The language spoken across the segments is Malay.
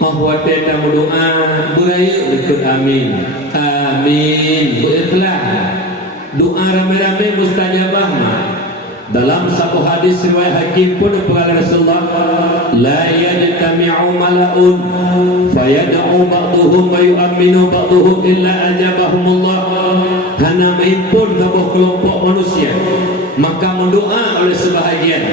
Mahwate tamu doa beraya ikut amin. Amin. Berikhlas. Doa ramai-ramai mustajabah mah. Dalam satu hadis riwayat Hakim pun berkata Rasulullah, la yajtami'u mala'un fayad'u ba'duhum wa yu'minu ba'duhum illa ajabahumullah. Hana maimpun sebuah kelompok manusia maka mendoa oleh sebahagian.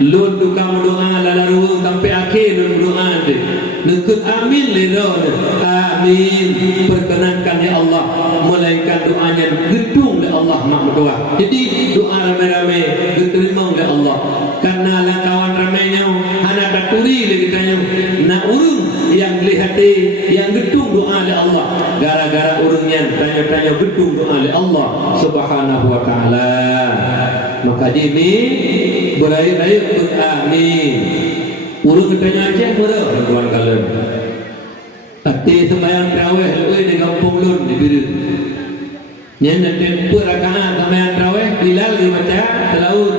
Lun tu kamu doa lalu sampai akhir doa dia. Nekut amin lero. Amin. Perkenankan ya Allah. Melainkan doanya gedung oleh Allah mak berdoa. Jadi doa ramai-ramai diterima oleh Allah. Karena lah kawan ramainya hana daturi lagi tanya. Nak urung yang lihati yang gedung doa oleh Allah. Gara-gara urungnya tanya-tanya gedung doa oleh Allah Subhanahu wa taala. Maka ini berair-air untuk amin. Urung tanya aja murah tuan kalian. Hati sembahyang tarawih luwe di kampung lun di biru. Nya nanti rakaat sembahyang tarawih Bilal dibaca talaud.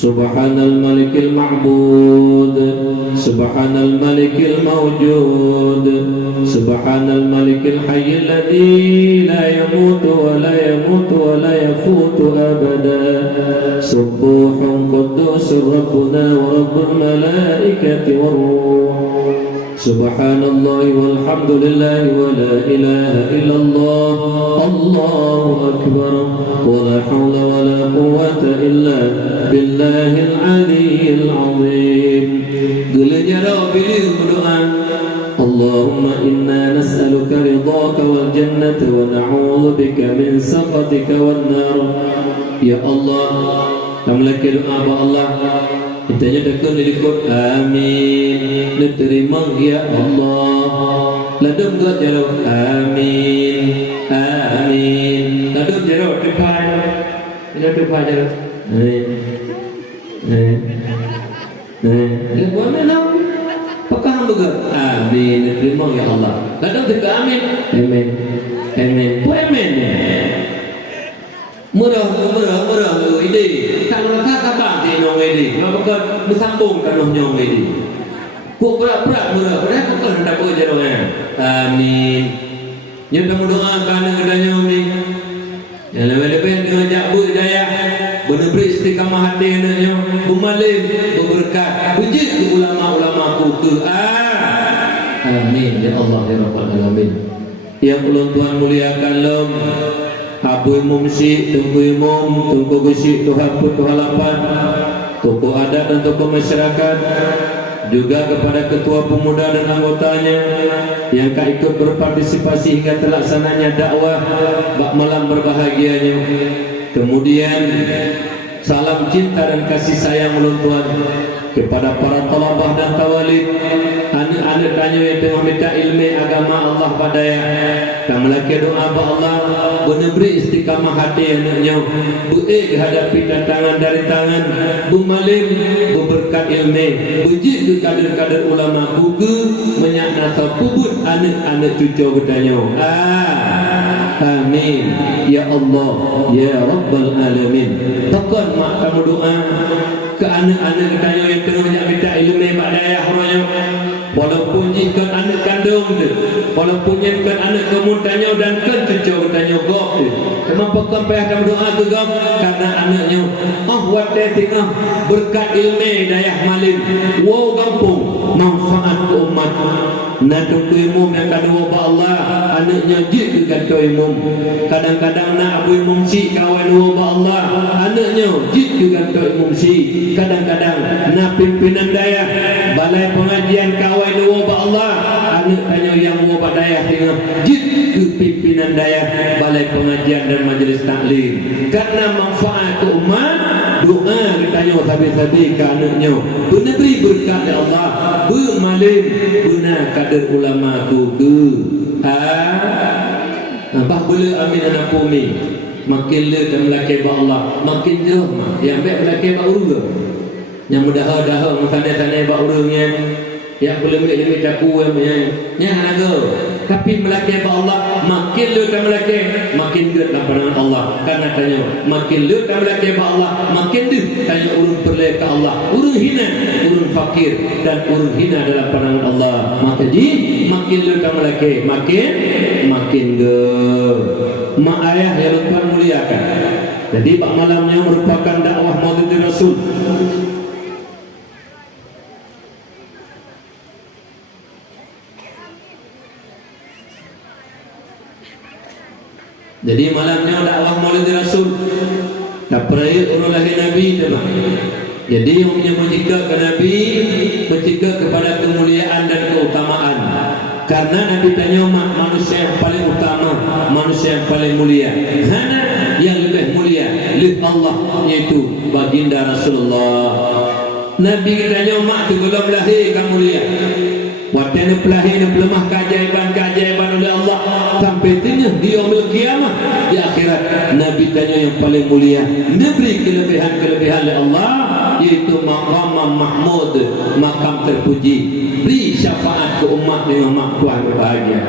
Subhanal malikil ma'bud, subhanal malikil mawjud, subhanal malikil hayyil ladzi la yamutu wa la yamutu wa la yafutu abada. Subuhun quddusur rabbuna wa rabbul malaikati war ruh. Subhanallah walhamdulillah wa la ilaha illallah. Allahu akbar wa la hawla wa la quwwata illa billahil aliyyil azim. Gelajara bila berdoa, Allahumma inna nas'aluka ridhaka wal jannata wa na'udzu bika min sakhatika wan nar. Ya Allah, kami lagi doa apa Allah? Kitanya dekun dilikut amin. Diterima ya Allah. Ladum gak jauh amin. Amin. Ladum jauh depan. Ini depan jauh. Lepas mana? Apakah hamburger? Amin. Diterima ya Allah. Ladum juga amin. Amin. Amin. Apa amin? Murah ide. Kalau tak apa dia nyong ide. Kalau bukan bersambung kan nyong ide. Kok berat murah bukan hendak bekerja dong. Amin. Yang kamu doakan kepada nyong ni. Yang lebih-lebih dengan jakbu hidayah. Benar-benar istiqamah hati anaknya. Bermalim, berberkat. Puji ke ulama-ulama ku. Amin ya Allah ya Rabbal alamin. Yang ulun Tuhan muliakan lom. Abu Imam Syekh, Tunggu Imam, Tunggu Syekh, Tuhan Putu Halapan, tokoh adat dan tokoh masyarakat, juga kepada ketua pemuda dan anggotanya yang ikut berpartisipasi hingga terlaksananya dakwah bak malam berbahagianya. Kemudian salam cinta dan kasih sayang ulun Tuhan kepada para talabah dan tawalid, anak-anak tanya yang tengah minta ilmu agama Allah padaya. Kami lagi doa ba Allah beri istiqamah hati anaknya, buik hadapi tantangan dari tangan, bumalim berberkat ilmu, buji ke kader-kader ulama kuku menyakna kubut anak-anak cucu bertanya. Amin ya Allah ya Rabbal alamin. Takkan mak kamu doa ke anak-anak katanya yang tengah minta ilmu mak daya huranya. Walaupun jika anak kandung dia, walaupun jika anak kamu tanya dan kan cucu tanya gop dia. Kenapa kau payah kamu doa ke gop? Karena anaknya wate tengah berkat ilmu daya malim. Wow kampung manfaat ke umat. Nak tunggu imam yang kedua ba Allah anaknya jik ke kata imam. Kadang-kadang nak abu imam si kawan dua ba Allah anaknya jik ke kata imam si. Kadang-kadang nak pimpinan daya balai pengajian kawan dua ba Allah anak tanya yang dua ba daya tengah jik ke pimpinan daya balai pengajian dan majlis taklim. Karena manfaat ke umat doa ditanya habis-habis ke anaknya benar beri berkat ya Allah bermalim benar kader ulama tu ke nampak boleh amin anak pumi makin le dan melaki ba Allah makin jauh yang baik melaki ba urung yang mudah-mudah tanda-tanda ba urungnya yang boleh ambil tak kuat nya hanaga tapi melaki ba Allah makin lu kan melaki makin dekat dalam pandangan Allah. Karena tanya makin lu kan melaki ba Allah makin dekat tanya urun perlek ke Allah, urun hina, urun fakir dan urun hina dalam pandangan Allah. Maka ji makin lu kan melaki makin ge mak ayah yang Tuhan muliakan. Jadi pak malamnya merupakan dakwah Maulid Rasul. Jadi malamnya dakwah Maulid Rasul. Daprai urun lahir Nabi teman. Jadi yang mencegah ke Nabi, mencegah kepada kemuliaan dan keutamaan. Karena Nabi tanya manusia yang paling utama, manusia yang paling mulia. Mana yang lebih mulia? Oleh Allah, yaitu baginda Rasulullah. Nabi tanya mak tu belum lahir kamu mulia. Waktu pelahir pelemah keajaiban oleh Allah sampai tengah di yaumil qiyamah di akhirat. Nabi tanya yang paling mulia, diberi kelebihan oleh Allah, yaitu maqam mahmud, makam terpuji, beri syafaat ke umat dengan umat Tuhan berbahagia.